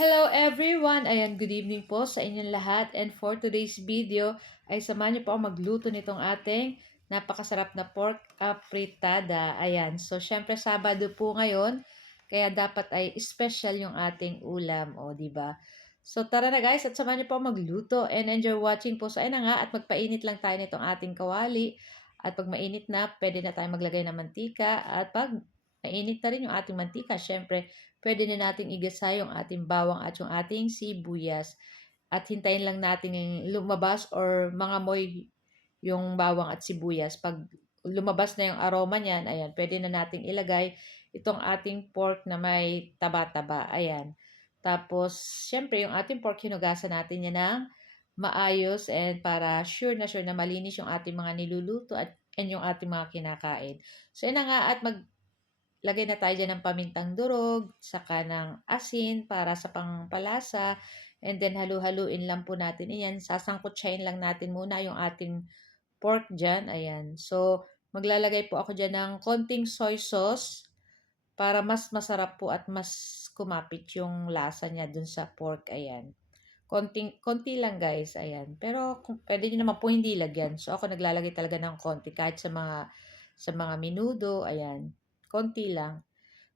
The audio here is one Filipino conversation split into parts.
Hello everyone! Ayan, good evening po sa inyong lahat. And for today's video, ay samahan niyo po ako magluto nitong ating napakasarap na pork apritada. Ayan, so syempre Sabado po ngayon, kaya dapat ay special yung ating ulam, o di ba? So tara na guys, at samahan niyo po ako magluto and enjoy watching po. So ayun na nga, at magpainit lang tayo nitong ating kawali. At pag mainit na, pwede na tayo maglagay ng mantika. At pag mainit na rin yung ating mantika, syempre pwede na nating igisa yung ating bawang at yung ating sibuyas. At hintayin lang natin yung lumabas or mangamoy yung bawang at sibuyas. Pag lumabas na yung aroma niyan, ayan, pwede na nating ilagay itong ating pork na may taba-taba. Ayan. Tapos, syempre, yung ating pork, hinugasan natin yan ng maayos and para sure na malinis yung ating mga niluluto and yung ating mga kinakain. So, yun na nga at lagay na tayo dyan ng pamintang durog, saka ng asin para sa pangpalasa, and then halu-haluin lang po natin. Ayan, sasangkutsahin lang natin muna yung ating pork dyan. Ayan. So, maglalagay po ako dyan ng konting soy sauce para mas masarap po at mas kumapit yung lasa niya dun sa pork. Ayan. Konti lang guys, ayan. Pero kung pwede niyo naman po hindi lagyan. So ako naglalagay talaga ng konti kahit sa mga menudo, ayan. Konti lang.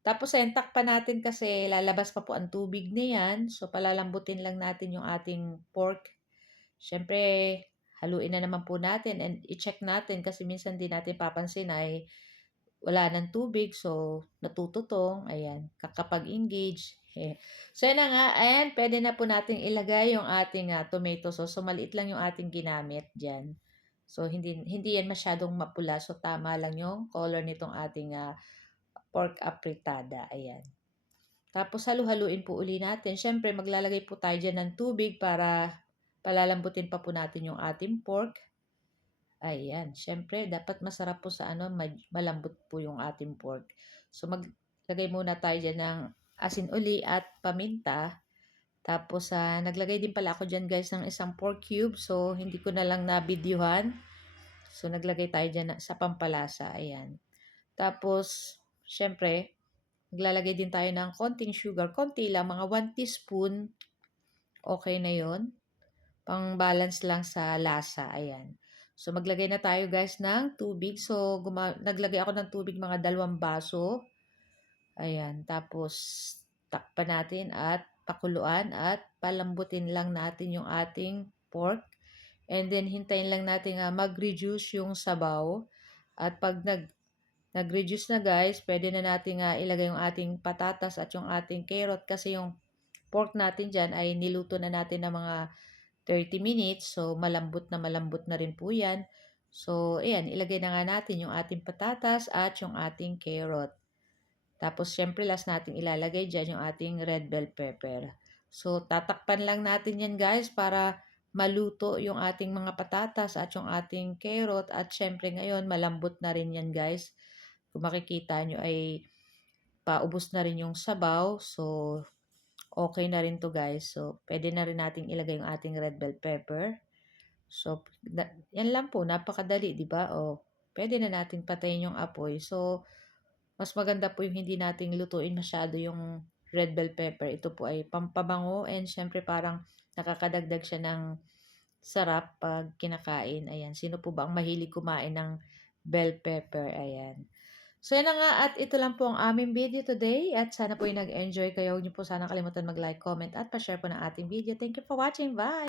Tapos ayan, takpan natin kasi lalabas pa po ang tubig na yan. So palalambutin lang natin yung ating pork. Siyempre, haluin na naman po natin and i-check natin kasi minsan din natin papansin ay wala ng tubig, so natututong, ayan, kapag-engage. So, yan na nga, and pwede na po nating ilagay yung ating tomato sauce. So, maliit lang yung ating ginamit dyan. So, hindi yan masyadong mapula. So, tama lang yung color nitong ating pork apritada. Ayan. Tapos, halu-haluin po uli natin. Siyempre, maglalagay po tayo dyan ng tubig para palalambutin pa po natin yung ating pork. Ayan, siyempre dapat masarap po sa malambot po yung ating pork. So maglagay muna tayo diyan ng asin uli at paminta. Tapos naglagay din pala ako diyan guys ng isang pork cube. So hindi ko na lang na-videohan. So naglagay tayo diyan sa pampalasa. Ayan. Tapos siyempre maglalagay din tayo ng konting sugar. Konti lang, mga 1 teaspoon. Okay na 'yon. Pang balance lang sa lasa. Ayan. So, maglagay na tayo guys ng tubig. So, naglagay ako ng tubig mga 2 baso. Ayan. Tapos, takpan natin at pakuluan at palambutin lang natin yung ating pork. And then, hintayin lang natin mag-reduce yung sabaw. At pag nag-reduce na guys, pwede na natin ilagay yung ating patatas at yung ating carrot kasi yung pork natin dyan ay niluto na natin ng mga 30 minutes. So, malambot na rin po yan. So, ayan, ilagay na nga natin yung ating patatas at yung ating carrot. Tapos, syempre, last natin ilalagay dyan yung ating red bell pepper. So, tatakpan lang natin yan guys para maluto yung ating mga patatas at yung ating carrot. At syempre, ngayon, malambot na rin yan guys. Kung makikita nyo ay paubos na rin yung sabaw. So, okay na rin to guys. So, pwede na rin nating ilagay yung ating red bell pepper. So, yan lang po. Napakadali, di ba? O, pwede na natin patayin yung apoy. So, mas maganda po yung hindi nating lutuin masyado yung red bell pepper. Ito po ay pampabango and syempre parang nakakadagdag siya ng sarap pag kinakain. Ayan. Sino po ba ang mahilig kumain ng bell pepper? Ayan. So, yan na nga at ito lang po ang aming video today at sana po yung nag-enjoy kayo. Huwag niyo po sana kalimutan mag-like, comment at pa-share po ng ating video. Thank you for watching. Bye!